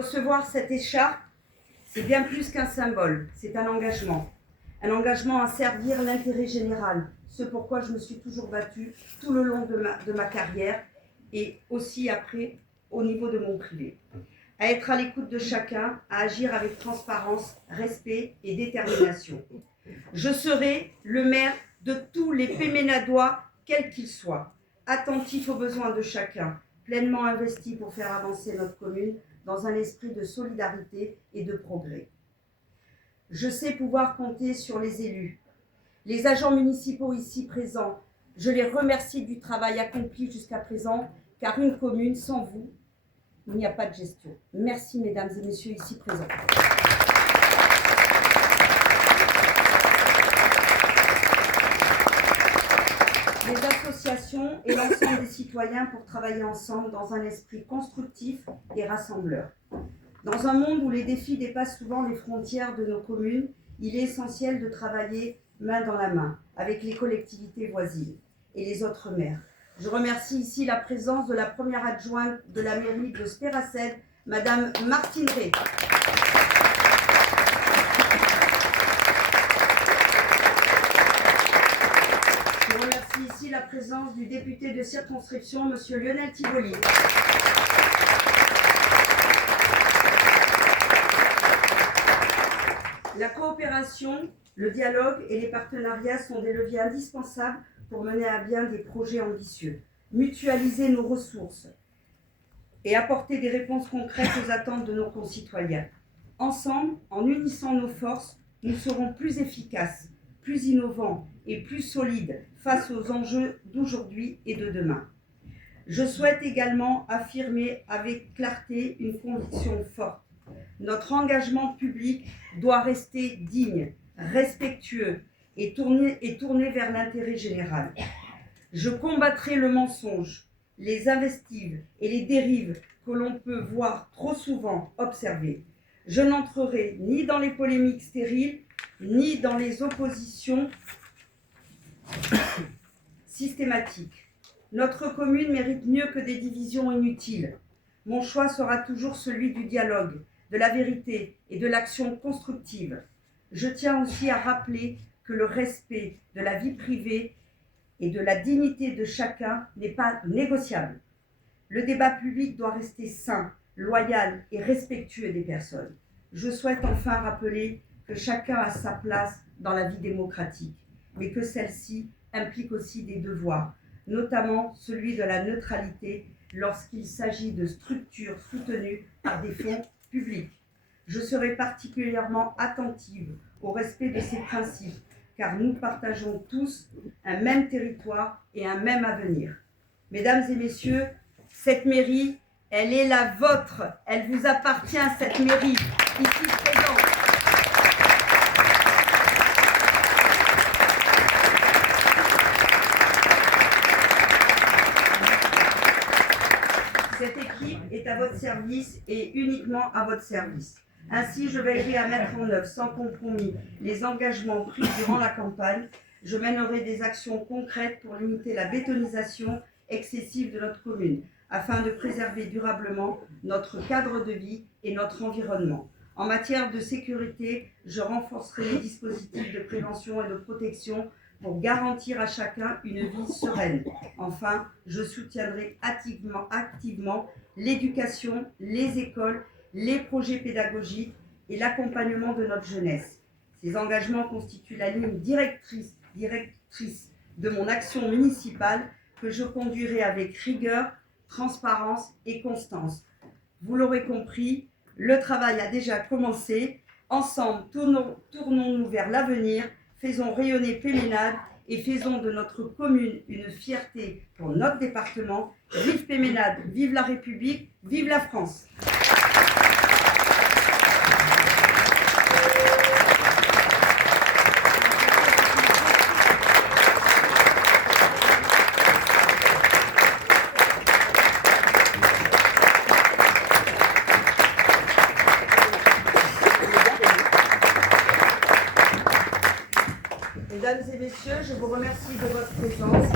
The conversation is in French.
Recevoir cette écharpe, c'est bien plus qu'un symbole, c'est un engagement. Un engagement à servir l'intérêt général, ce pourquoi je me suis toujours battue tout le long de ma carrière et aussi après au niveau de mon privé. À être à l'écoute de chacun, à agir avec transparence, respect et détermination. Je serai le maire de tous les Péménadois, quels qu'ils soient, attentif aux besoins de chacun, pleinement investi pour faire avancer notre commune dans un esprit de solidarité et de progrès. Je sais pouvoir compter sur les élus, les agents municipaux ici présents. Je les remercie du travail accompli jusqu'à présent, car une commune sans vous, il n'y a pas de gestion. Merci mesdames et messieurs ici présents. Les associations et l'ensemble des citoyens pour travailler ensemble dans un esprit constructif et rassembleur. Dans un monde où les défis dépassent souvent les frontières de nos communes, il est essentiel de travailler main dans la main avec les collectivités voisines et les autres maires. Je remercie ici la présence de la première adjointe de la mairie de Spéracède, Madame Martine Ray. Je remercie ici la présence du député de circonscription, Monsieur Lionel Tivoli. La coopération, le dialogue et les partenariats sont des leviers indispensables pour mener à bien des projets ambitieux, mutualiser nos ressources et apporter des réponses concrètes aux attentes de nos concitoyens. Ensemble, en unissant nos forces, nous serons plus efficaces, plus innovants et plus solides face aux enjeux d'aujourd'hui et de demain. Je souhaite également affirmer avec clarté une conviction forte. Notre engagement public doit rester digne, respectueux et tourné vers l'intérêt général. Je combattrai le mensonge, les invectives et les dérives que l'on peut voir trop souvent observer. Je n'entrerai ni dans les polémiques stériles, ni dans les oppositions systématiques. Notre commune mérite mieux que des divisions inutiles. Mon choix sera toujours celui du dialogue, de la vérité et de l'action constructive. Je tiens aussi à rappeler que le respect de la vie privée et de la dignité de chacun n'est pas négociable. Le débat public doit rester sain, loyal et respectueux des personnes. Je souhaite enfin rappeler que chacun a sa place dans la vie démocratique, mais que celle-ci implique aussi des devoirs, notamment celui de la neutralité lorsqu'il s'agit de structures soutenues par des fonds publics. Je serai particulièrement attentive au respect de ces principes, car nous partageons tous un même territoire et un même avenir. Mesdames et messieurs, cette mairie, elle est la vôtre, elle vous appartient, cette mairie, ici présente. Cette équipe est à votre service et uniquement à votre service. Ainsi, je veillerai à mettre en œuvre sans compromis les engagements pris durant la campagne. Je mènerai des actions concrètes pour limiter la bétonisation excessive de notre commune, afin de préserver durablement notre cadre de vie et notre environnement. En matière de sécurité, je renforcerai les dispositifs de prévention et de protection pour garantir à chacun une vie sereine. Enfin, je soutiendrai activement l'éducation, les écoles, les projets pédagogiques et l'accompagnement de notre jeunesse. Ces engagements constituent la ligne directrice de mon action municipale que je conduirai avec rigueur, transparence et constance. Vous l'aurez compris, le travail a déjà commencé. Ensemble, tournons-nous vers l'avenir, faisons rayonner Péménade et faisons de notre commune une fierté pour notre département. Vive Péménade, vive la République, vive la France! Mesdames et messieurs, je vous remercie de votre présence.